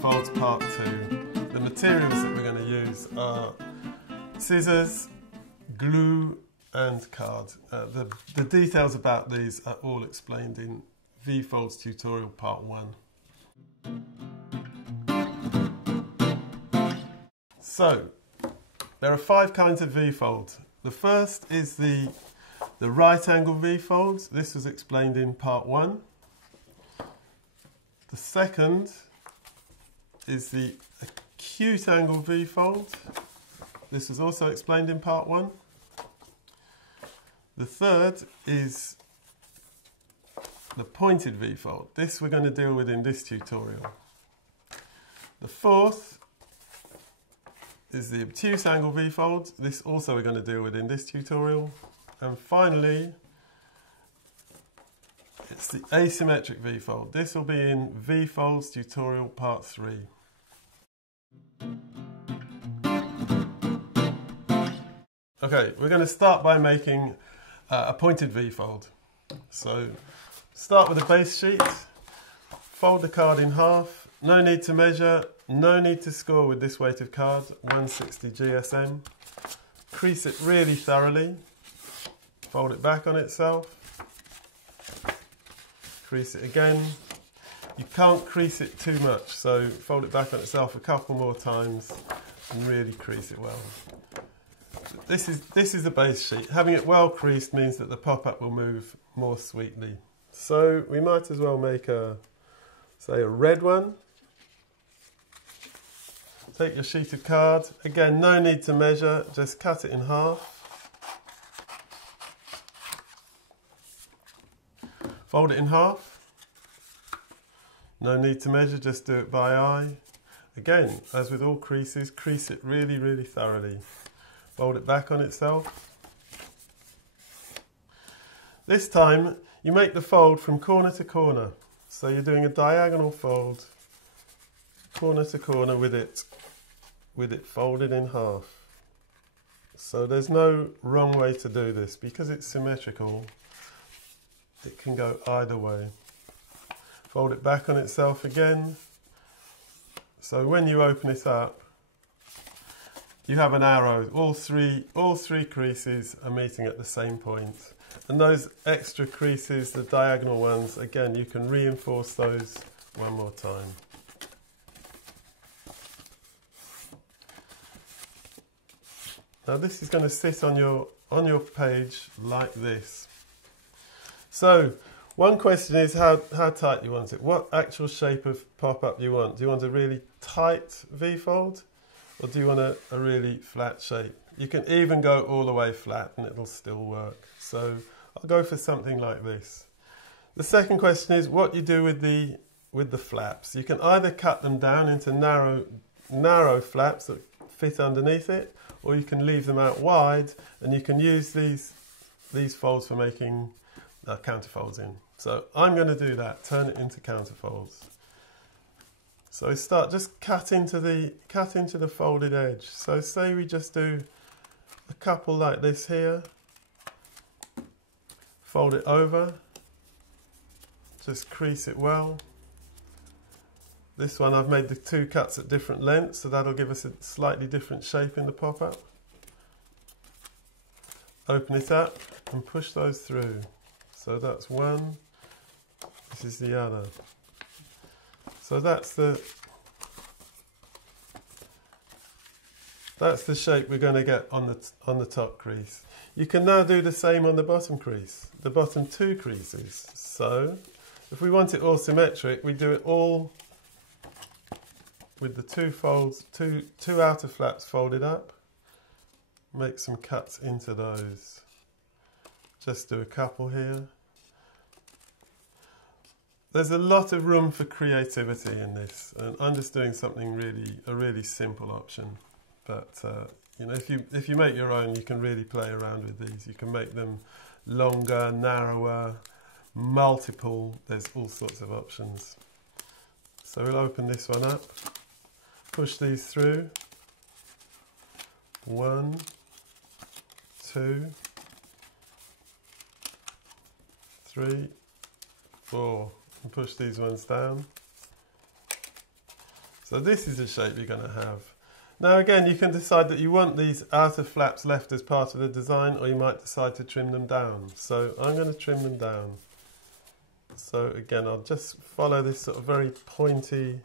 V-Folds Part 2. The materials that we're going to use are scissors, glue and card. The details about these are all explained in V-Folds tutorial Part 1. So, there are 5 kinds of V-Fold. The first is the right angle V-Fold. This was explained in Part 1. The second is the acute angle V-Fold. This was also explained in Part 1. The third is the pointed V-Fold. This we're going to deal with in this tutorial. The fourth is the Obtuse-angle V-Fold. This also we're going to deal with in this tutorial. And finally, it's the asymmetric V-Fold. This will be in V-Folds tutorial Part 3. Okay, we're going to start by making a pointed V-Fold. So, start with a base sheet, fold the card in half, no need to measure, no need to score with this weight of card, 160 GSM. Crease it really thoroughly, fold it back on itself, crease it again. You can't crease it too much, so fold it back on itself a couple more times and really crease it well. This is the base sheet. Having it well creased means that the pop-up will move more sweetly. So we might as well make say a red one. Take your sheet of card. Again, no need to measure, just cut it in half. Fold it in half. No need to measure, just do it by eye. Again, as with all creases, crease it really, really thoroughly. Fold it back on itself. This time, you make the fold from corner to corner. So you're doing a diagonal fold, corner to corner with it folded in half. So there's no wrong way to do this. Because it's symmetrical, it can go either way. Fold it back on itself again. So when you open it up, you have an arrow. All three creases are meeting at the same point. And those extra creases, the diagonal ones, again, you can reinforce those one more time. Now this is going to sit on your page like this. So one question is how tight you want it. What actual shape of pop-up you want? Do you want a really tight V-fold? Or do you want a really flat shape? You can even go all the way flat and it'll still work. So I'll go for something like this. The second question is what you do with the flaps. You can either cut them down into narrow flaps that fit underneath it, or you can leave them out wide and you can use these folds for making counterfolds in. So I'm going to do that, turn it into counterfolds. So just cut into the folded edge. So say we just do a couple like this here, fold it over, just crease it well. This one I've made the 2 cuts at different lengths, so that'll give us a slightly different shape in the pop-up. Open it up and push those through. So that's one, this is the other. So that's the shape we're going to get on the top crease. You can now do the same on the bottom crease, the bottom 2 creases. So if we want it all symmetric, we do it all with the 2 folds, two outer flaps folded up. Make some cuts into those. Just do a couple here. There's a lot of room for creativity in this, and I'm just doing something a really simple option. But you know, if you make your own, you can really play around with these. You can make them longer, narrower, multiple. There's all sorts of options. So we'll open this one up, push these through. 1, 2, 3, 4, and push these ones down. So this is the shape you're going to have. Now again, you can decide that you want these outer flaps left as part of the design, or you might decide to trim them down. So I'm going to trim them down. So again, I'll just follow this sort of very pointy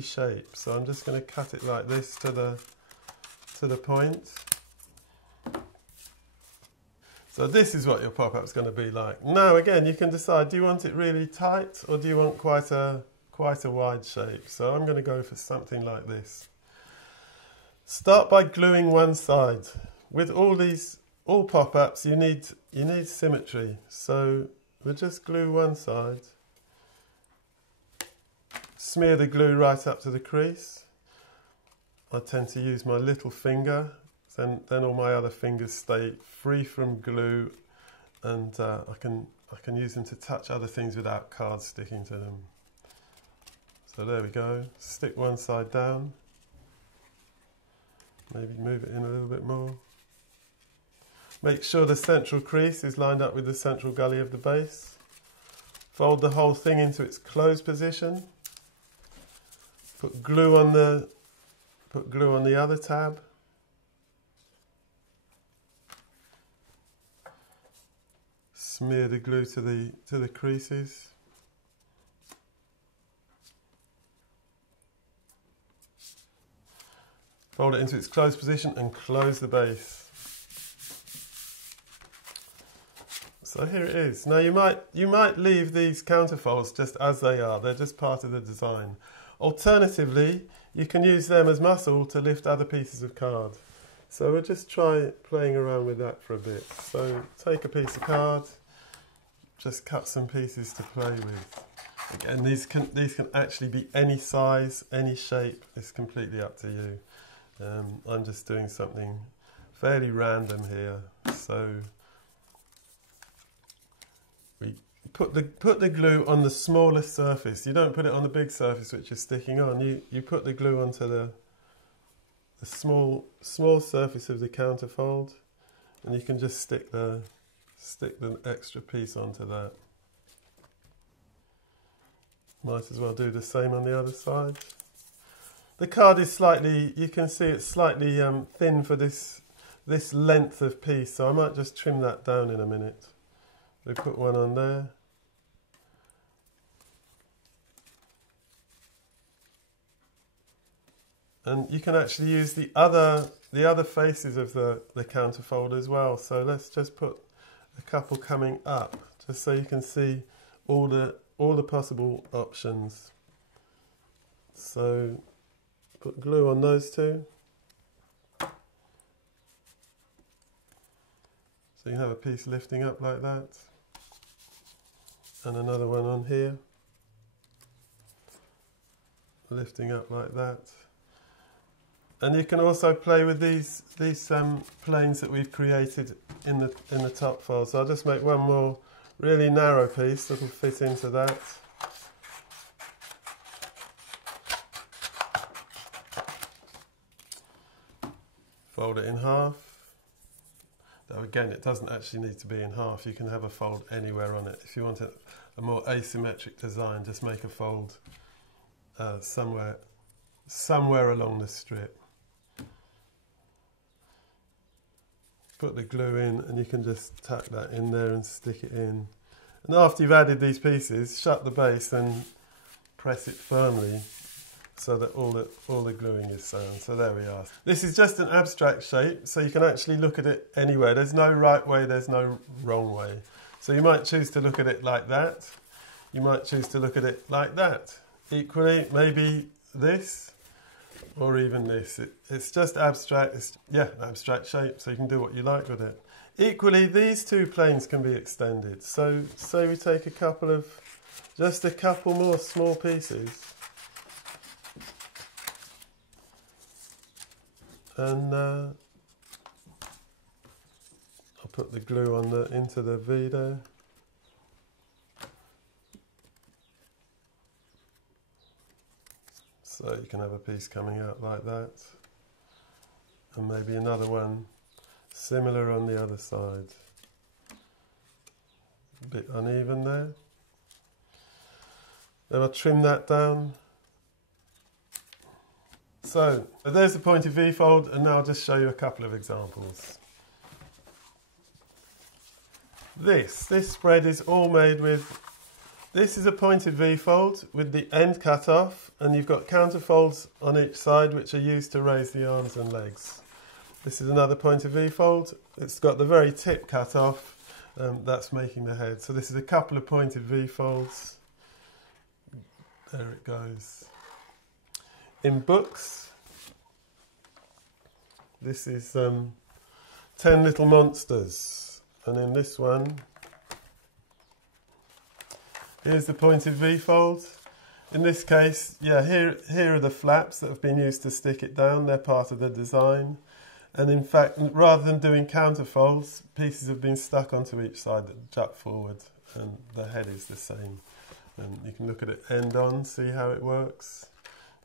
shape. So I'm just going to cut it like this to the point. So this is what your pop-up's going to be like. Now again, you can decide, do you want it really tight or do you want quite a wide shape? So I'm going to go for something like this. Start by gluing one side. With all pop-ups, you need symmetry. So we'll just glue one side. Smear the glue right up to the crease. I tend to use my little finger. Then all my other fingers stay free from glue, and I can use them to touch other things without cards sticking to them. So there we go. Stick one side down. Maybe move it in a little bit more. Make sure the central crease is lined up with the central gully of the base. Fold the whole thing into its closed position. Put glue on the other tab. Smear the glue to the creases. Fold it into its closed position and close the base. So here it is. Now you might leave these counterfolds just as they are. They're just part of the design. Alternatively, you can use them as muscle to lift other pieces of card. So we'll just try playing around with that for a bit. So take a piece of card, just cut some pieces to play with. Again, these can actually be any size, any shape. It's completely up to you. I'm just doing something fairly random here. So we put the glue on the smallest surface. You don't put it on the big surface which is sticking on. You put the glue onto the small surface of the counterfold, and you can just stick the extra piece onto that. Might as well do the same on the other side. The card is slightly, you can see it's slightly thin for this length of piece, so I might just trim that down in a minute. We put one on there. And you can actually use the other faces of the counterfold as well. So let's just put a couple coming up, just so you can see all the possible options. So put glue on those two. So you have a piece lifting up like that. And another one on here. Lifting up like that. And you can also play with these planes that we've created in the top fold. So I'll just make one more really narrow piece that will fit into that. Fold it in half. Though again, it doesn't actually need to be in half. You can have a fold anywhere on it. If you want a more asymmetric design, just make a fold somewhere along the strip. Put the glue in, and you can just tack that in there and stick it in. And after you've added these pieces, shut the base and press it firmly so that all the gluing is sewn. So there we are. This is just an abstract shape, so you can actually look at it anywhere. There's no right way, there's no wrong way. So you might choose to look at it like that. You might choose to look at it like that. Equally, maybe this, or even this. It's just abstract. It's, yeah, an abstract shape, so you can do what you like with it. Equally, these two planes can be extended. So say we take just a couple more small pieces, and I'll put the glue on into the V there. So you can have a piece coming out like that, and maybe another one similar on the other side. A bit uneven there. Then I'll trim that down. So there's the pointed V-fold, and now I'll just show you a couple of examples. This spread is all made with, this is a pointed V-fold with the end cut off, and you've got counterfolds on each side which are used to raise the arms and legs. This is another pointed V-fold. It's got the very tip cut off, that's making the head. So this is a couple of pointed V-folds. There it goes. In books, this is 10 Little Monsters, and in this one, here's the pointed V-fold. In this case, yeah, here are the flaps that have been used to stick it down. They're part of the design. And in fact, rather than doing counterfolds, pieces have been stuck onto each side that jut forward, and the head is the same. And you can look at it end on, see how it works.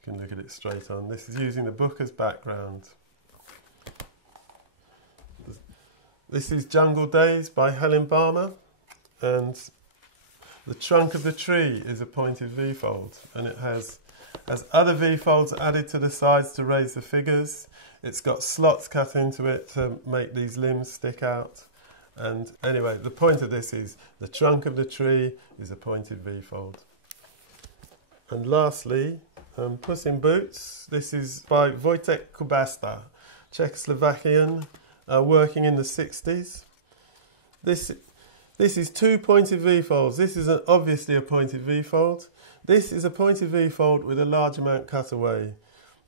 You can look at it straight on. This is using the book as background. This is Jungle Days by Helen Balmer, and the trunk of the tree is a pointed V-fold, and it has other V-folds added to the sides to raise the figures. It's got slots cut into it to make these limbs stick out. And anyway, the point of this is the trunk of the tree is a pointed V-fold. And lastly, Puss in Boots. This is by Wojtek Kubasta, Czechoslovakian, working in the 60s. This is two pointed V-folds. This is obviously a pointed V-fold. This is a pointed V-fold with a large amount cut away.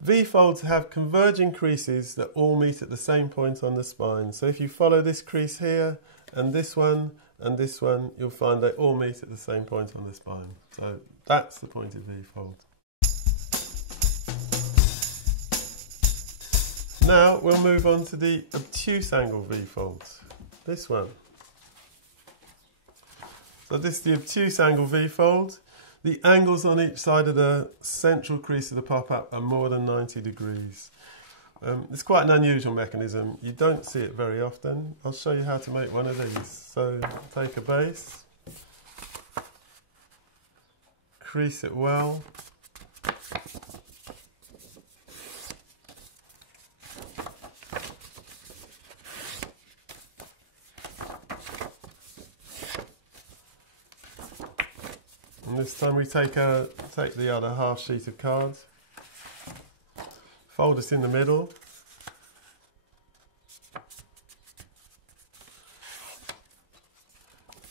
V-folds have converging creases that all meet at the same point on the spine. So if you follow this crease here, and this one, you'll find they all meet at the same point on the spine. So that's the pointed V-fold. Now we'll move on to the Obtuse-angle V-fold. This one. So this is the Obtuse-angle V-fold. The angles on each side of the central crease of the pop-up are more than 90 degrees. It's quite an unusual mechanism. You don't see it very often. I'll show you how to make one of these. So take a base, crease it well, and this time we take the other half sheet of cards, fold it in the middle,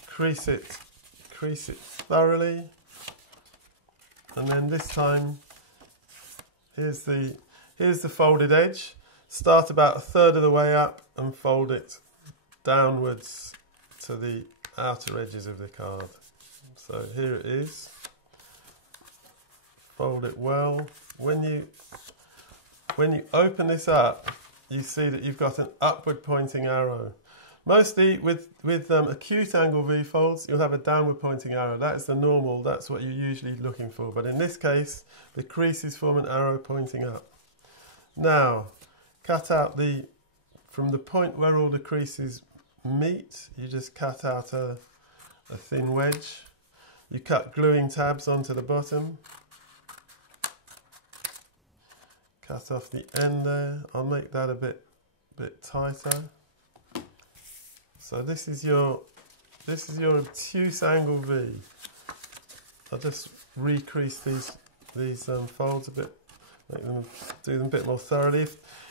crease it thoroughly, and then this time here's the folded edge. Start about a third of the way up and fold it downwards to the outer edges of the card. So here it is. Fold it well. When you open this up, you see that you've got an upward pointing arrow. Mostly with acute angle V-folds, you'll have a downward pointing arrow. That's the normal, that's what you're usually looking for. But in this case, the creases form an arrow pointing up. Now, cut out from the point where all the creases meet, you just cut out a thin wedge. You cut gluing tabs onto the bottom. Cut off the end there. I'll make that a bit tighter. So this is your Obtuse-angle V. I'll just recrease these folds a bit, do them a bit more thoroughly.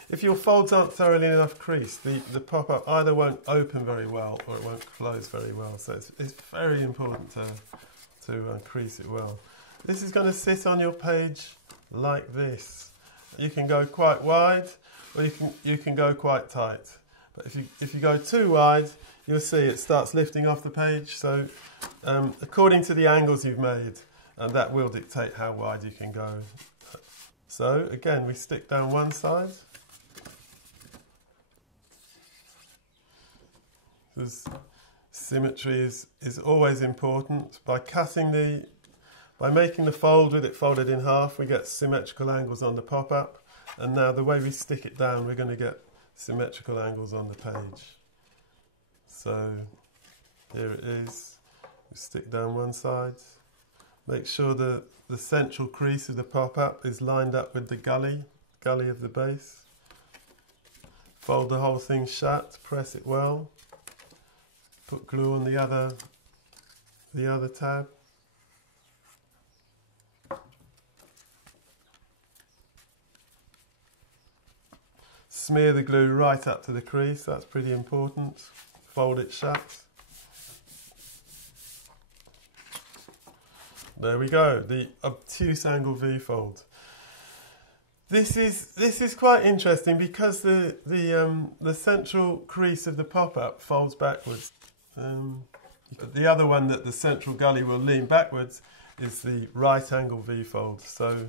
If your folds aren't thoroughly enough creased, the pop-up either won't open very well or it won't close very well. So it's very important to crease it well. This is going to sit on your page like this. You can go quite wide, or you can go quite tight. But if you go too wide, you'll see it starts lifting off the page. So according to the angles you've made, that will dictate how wide you can go. So again, we stick down one side. Because symmetry is always important. By making the fold with it folded in half, we get symmetrical angles on the pop-up. And now the way we stick it down, we're going to get symmetrical angles on the page. So here it is. We stick down one side. Make sure the central crease of the pop-up is lined up with the gully gully of the base. Fold the whole thing shut, press it well. Put glue on the other tab. Smear the glue right up to the crease, that's pretty important. Fold it shut. There we go, the Obtuseangle V-Fold. This is quite interesting because the central crease of the pop-up folds backwards. The other one that the central gully will lean backwards is the right angle V-Fold. So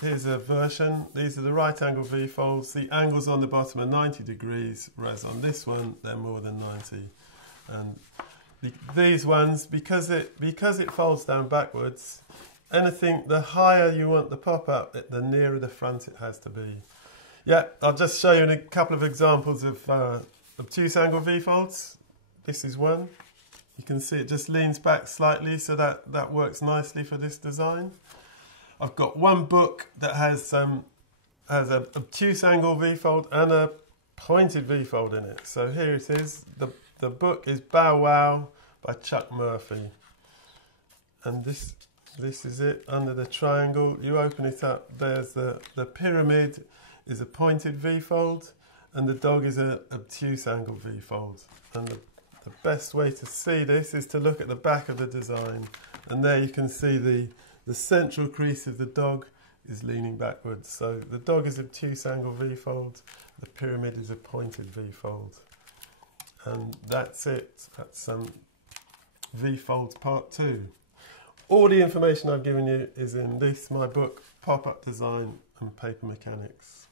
here's a version. These are the right angle V-Folds. The angles on the bottom are 90 degrees, whereas on this one they're more than 90. And these ones, because it folds down backwards, the higher you want the pop-up, the nearer the front it has to be. Yeah, I'll just show you a couple of examples of Obtuseangle V-Folds. This is one. You can see it just leans back slightly, so that works nicely for this design. I've got one book that has an Obtuseangle V-Fold and a pointed V-Fold in it. So here it is. The book is Bow Wow by Chuck Murphy. And this is it under the triangle. You open it up, there's the pyramid is a pointed V-Fold and the dog is an Obtuseangle V-Fold. And the best way to see this is to look at the back of the design, and there you can see the central crease of the dog is leaning backwards. So the dog is Obtuseangle V-Fold, the pyramid is a pointed V-Fold. And that's it, that's V-Folds Part 2. All the information I've given you is in my book, Pop-Up Design and Paper Mechanics.